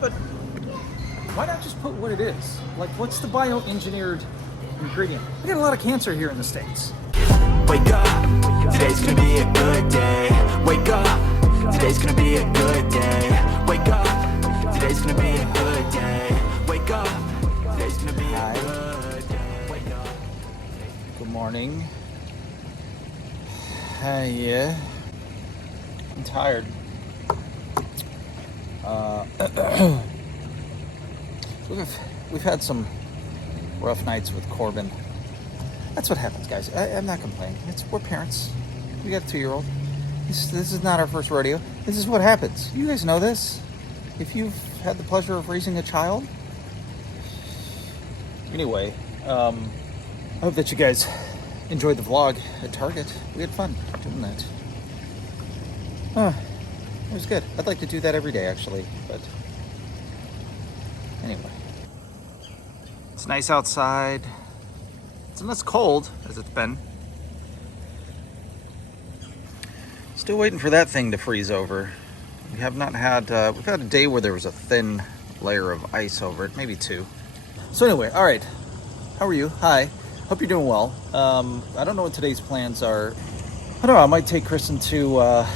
but why not just put what it is? Like, what's the bioengineered ingredient? We got a lot of cancer here in the States. Wake up, today's gonna be a good day. Wake up, today's gonna be a good day. Wake up, today's gonna be a good day. Wake up, today's gonna be a good day. Wake up. Good morning. Yeah. I'm tired. We've had some rough nights with Corbin. That's what happens, guys. I'm not complaining. We're parents. We got a 2-year-old. This is not our first rodeo. This is what happens. You guys know this. If you've had the pleasure of raising a child. Anyway, I hope that you guys enjoyed the vlog at Target. We had fun doing that. It was good. I'd like to do that every day, actually, but anyway. It's nice outside. It's not as cold as it's been. Still waiting for that thing to freeze over. We have not had, we've had a day where there was a thin layer of ice over it, maybe 2. So anyway, all right. How are you? Hi. Hope you're doing well. I don't know what today's plans are. I don't know, I might take Kristen to, I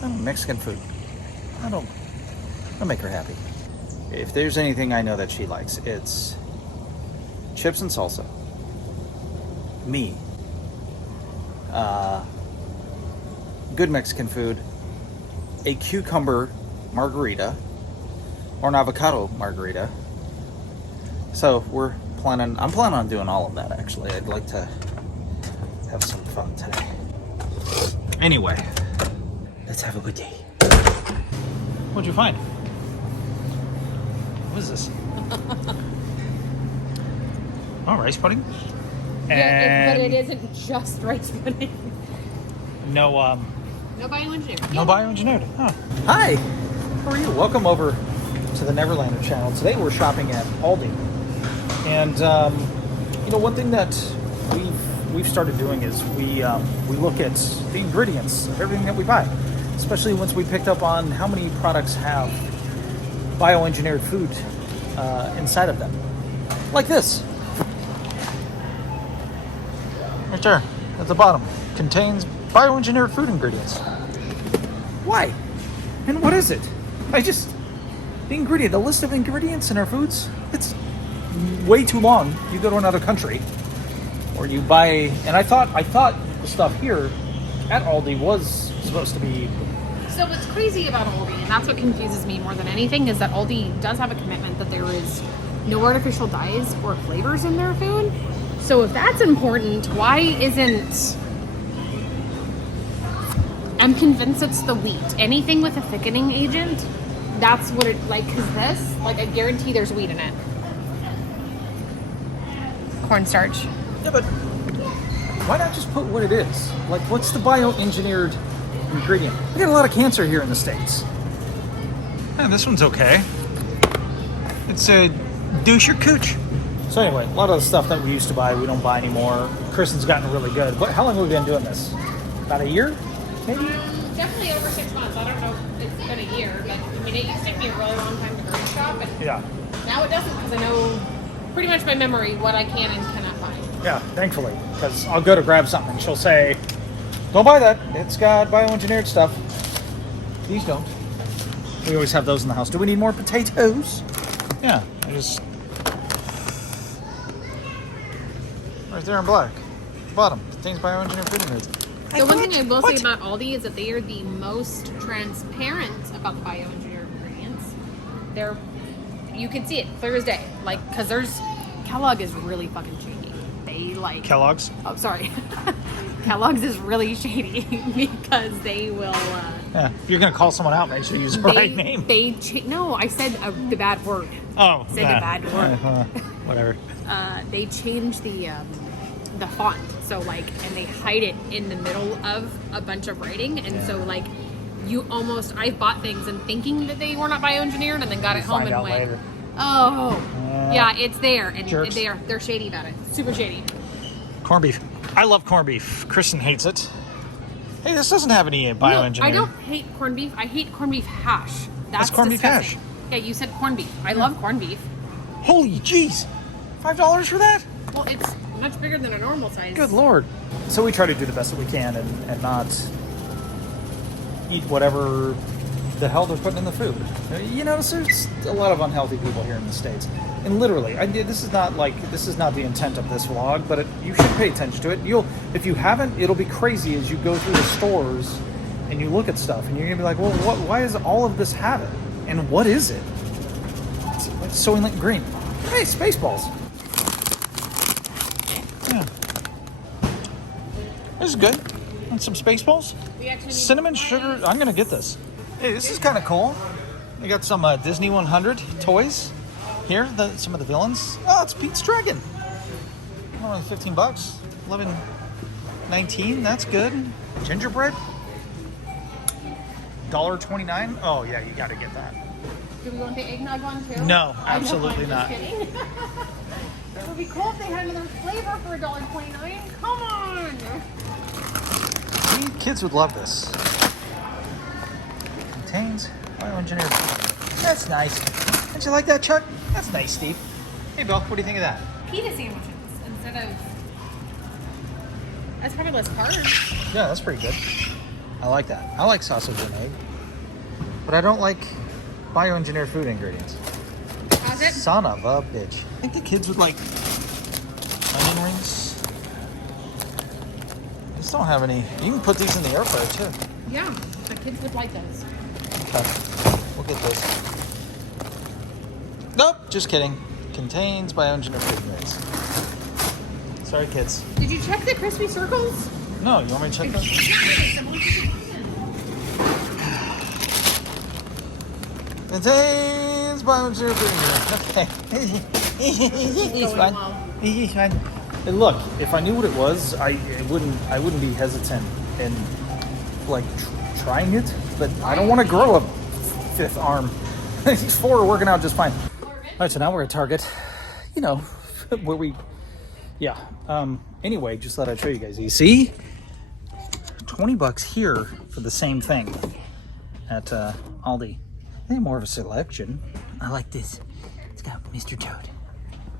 don't know, Mexican food. I'll make her happy. If there's anything I know that she likes, it's chips and salsa. Me. Good Mexican food. A cucumber margarita. Or an avocado margarita. So I'm planning on doing all of that, actually. I'd like to have some fun today. Anyway, let's have a good day. What'd you find? What is this? Oh, rice pudding? Yeah, but it isn't just rice pudding. No bioengineered. No bioengineered. Huh. Hi. How are you? Welcome over to the Neverlander channel. Today we're shopping at Aldi. And one thing that we've started doing is we look at the ingredients of everything that we buy. Especially once we picked up on how many products have bioengineered food inside of them. Like this. Right there, at the bottom. Contains bioengineered food ingredients. Why? And what is it? The list of ingredients in our foods, it's way too long. You go to another country, or you buy, and I thought the stuff here at Aldi was supposed to be. So what's crazy about Aldi, and that's what confuses me more than anything, is that Aldi does have a commitment that there is no artificial dyes or flavors in their food. So if that's important, why isn't... I'm convinced it's the wheat. Anything with a thickening agent, that's what it, because this, I guarantee there's wheat in it. Cornstarch. Yeah, but why not just put what it is? Like, what's the bioengineered ingredient? We got a lot of cancer here in the States. Yeah, this one's okay. It's a douche your cooch. So anyway, a lot of the stuff that we used to buy, we don't buy anymore. Kristen's gotten really good. How long have we been doing this? About a year, maybe? Definitely over 6 months. I don't know if it's been a year, but it used to take me a really long time to grocery shop. And yeah. Now it doesn't, because I know pretty much by memory what I can and cannot find. Yeah, thankfully, because I'll go to grab something and she'll say, "Don't buy that. It's got bioengineered stuff." These don't. We always have those in the house. Do we need more potatoes? Yeah, right there in black. Bottom contains bioengineered food ingredients. The one thing I will say about Aldi is that they are the most transparent about the bioengineered ingredients. You can see it clear as day. Because Kellogg is really fucking shady. Kellogg's? Oh, sorry. Kellogg's is really shady because they will... yeah, if you're going to call someone out, make sure you use the right name. No, I said the bad word. Oh, I said the bad word. Whatever. They changed the font, so and they hide it in the middle of a bunch of writing, and so I bought things and thinking that they were not bioengineered, and then got it home and went, later. Oh, yeah, it's there, and they're shady about it. Super shady. Corned beef. I love corned beef. Kristen hates it. Hey, this doesn't have any bioengineered. No, I don't hate corned beef. I hate corned beef hash. That's corned beef disgusting. hash? Yeah, you said corned beef. I love corned beef. Holy jeez. $5 for that? Well, it's much bigger than a normal size. Good Lord. So we try to do the best that we can and not eat whatever the hell they're putting in the food. You know, so there's a lot of unhealthy people here in the States. And literally, this is not the intent of this vlog, but you should pay attention to it. If you haven't, it'll be crazy as you go through the stores and you look at stuff and you're gonna be like, well, why does all of this have it? And what is it? It's like sewing lint green. Hey, Spaceballs. Yeah. This is good. Want some Spaceballs? We actually need Cinnamon sugar. I'm gonna get this. Hey, this is kind of cool. We got some Disney 100 toys here. Some of the villains. Oh, it's Pete's Dragon. Only $15. $11.19. That's good. Gingerbread. $1.29. Oh yeah, you got to get that. Do we want the eggnog one too? No, I know, absolutely I'm not. just kidding. It would be cool if they had another flavor for $1.29. Come on. Kids would love this. Contains bioengineered. That's nice. Don't you like that, Chuck? That's nice, Steve. Hey, Bill, what do you think of that? Pita sandwiches instead of. That's probably less carbs. Yeah, that's pretty good. I like that. I like sausage and egg. But I don't like bioengineered food ingredients. How's it? Son of a bitch. I think the kids would like onion rings. These don't have any. You can put these in the air fryer too. Yeah, the kids would like those. Okay. We'll get those. Nope, just kidding. Contains bioengineered food ingredients. Sorry, kids. Did you check the crispy circles? No, you want me to check that? Contains bioengineered food ingredients. Okay. He's fine. He's fine. And look, if I knew what it was, I wouldn't be hesitant in like trying it. But I don't want to grow a fifth arm. These four are working out just fine. All right, so now we're at Target. You know, where we, yeah. Anyway, just thought I'd show you guys. You see, $20 here for the same thing at Aldi. Hey, more of a selection. I like this. It's got Mr. Toad.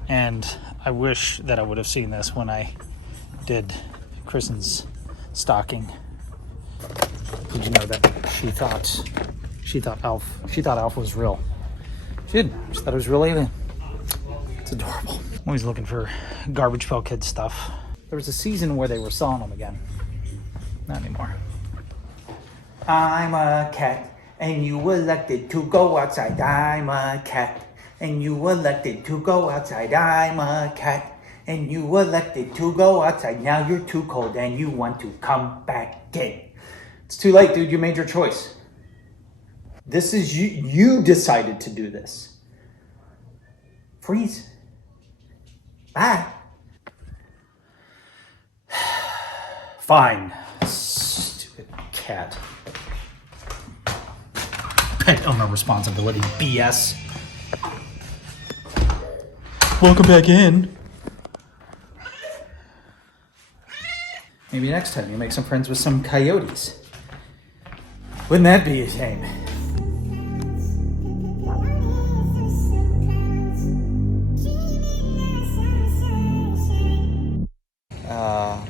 And I wish that I would have seen this when I did Kristen's stocking. Did you know that she thought Alf was real? She didn't. She thought it was real alien. It's adorable. I'm always looking for Garbage Pail Kids stuff. There was a season where they were selling them again. Not anymore. I'm a cat, and you elected to go outside. I'm a cat, and you elected to go outside. I'm a cat, and you elected to go outside. Now you're too cold, and you want to come back in. It's too late, dude. You made your choice. This is you. You decided to do this. Freeze. Bye. Fine. Stupid cat. Pet owner responsibility, BS. Welcome back in. Maybe next time you make some friends with some coyotes. Wouldn't that be a shame?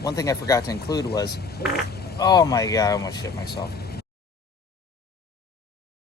One thing I forgot to include was, oh my god, I almost shit myself.